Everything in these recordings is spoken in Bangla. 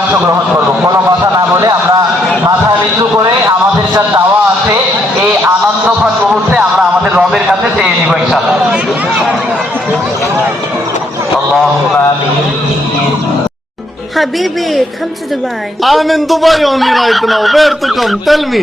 অংশগ্রহণ করব। কোনো কথা না বলে আমরা মাথা নিচু করে আমাদের যা চাওয়া আছে এই আনন্দঘন মুহূর্তে আমরা আমাদের রবের কাছে চেয়ে নিব ইনশাআল্লাহ। আল্লাহুম্মা আমিন। Habibi, come to Dubai. I'm in Dubai only right now. Where to come? Tell me.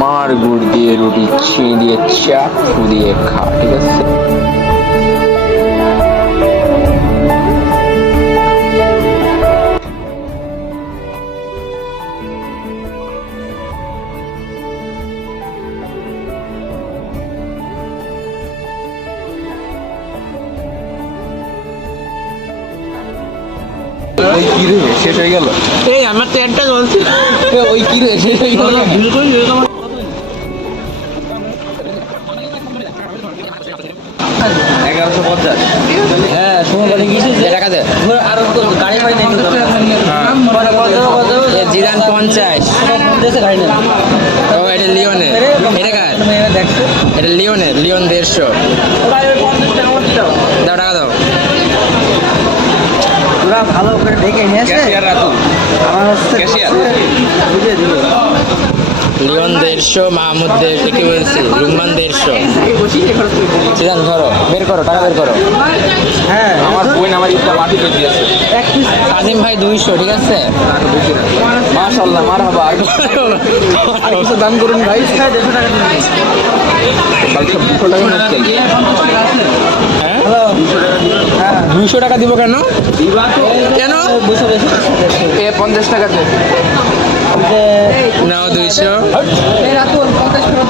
মার গুড় দিয়ে রুটি চিনি দিয়ে চা ফু দিয়ে খা, ঠিক আছে? ওই কি রে, শেষ হয়ে গেল? এই আমার তো একটা বলছি ওই কি রে, শেষ হয়ে গেল? হ্যাঁ সময় কিছু টাকা দে। আরো গাড়ি ফাড়ি নেই জিরান 50। গাড়ি নেই ও এটা লিওনের, এটা কার? দেখছো এটা লিওনের, লিওন 150। দাও টাকা দাও। তোরা ভালো করে ডেকে নিয়ে আসে আমার হচ্ছে বুঝিয়ে দিল লিওন 150, মাহমুদ 150, কি বলছি, রুম্মান 150। জিরান ধরো, বের করো, টাকা বের করো। হ্যাঁ আমার বোন আমার ইচ্ছা মাটি করে দিয়েছে। এক পিস আজিম ভাই 200, ঠিক আছে? মাশাআল্লাহ, মারহাবা। আর কিছু দাম করুন ভাই। 150 টাকা দিন ভাই সব 200 টাকা মুশকিল। হ্যাঁ হ্যালো হ্যাঁ 200 টাকা দিব কেন? কেন? বসে বসে এ 50 টাকা দে। নাও 200। এই রাতুল 50 টাকা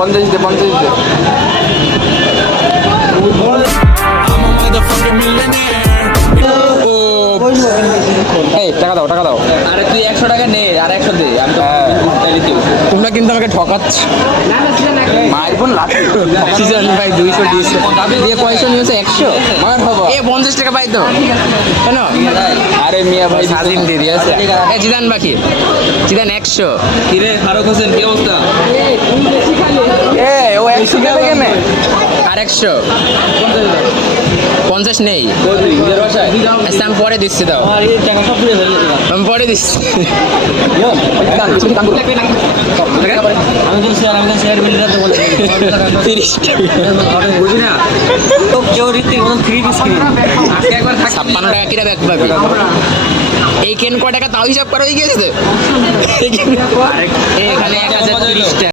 50 দে, 50 দে। এই টাকা দাও, টাকা দাও। আরে তুই 100 টাকা নে আর 100 দে আমি তো তোমরা কিন্তু আমাকে ঠকাচ্ছ। মায়ের বোন লাখ সিজন ভাই 200 দিয়েছে, দিয়ে কয়শো নিয়েছে? 100। মার বাবা, এ 50 টাকা পাই তো কেন? আরে মিয়া ভাই সাজিন দিয়ে দিয়েছে। এ জিদান বাকি, জিদান 100। কি রে ফারুক হোসেন কি অবস্থা এ ও 100 দেবে কেন? আর 100 50 নেই। আচ্ছা আমি পরে দিচ্ছি, দাও। আর এই টাকা সব পুড়ে ফেললি আমি পরে দিচ্ছি। আমি তো শেয়ার বিলটা তো বলে 30 টাকা। বুঝি না তো কেউ রীতি কোনো ফ্রি বিস্কিট আজকে একবার 56 টাকা কিরা ব্যাগ পাবি। এই কেন কয় টাকা তাও হিসাব করা হয়ে গেছে তো। এখানে 1030 টাকা।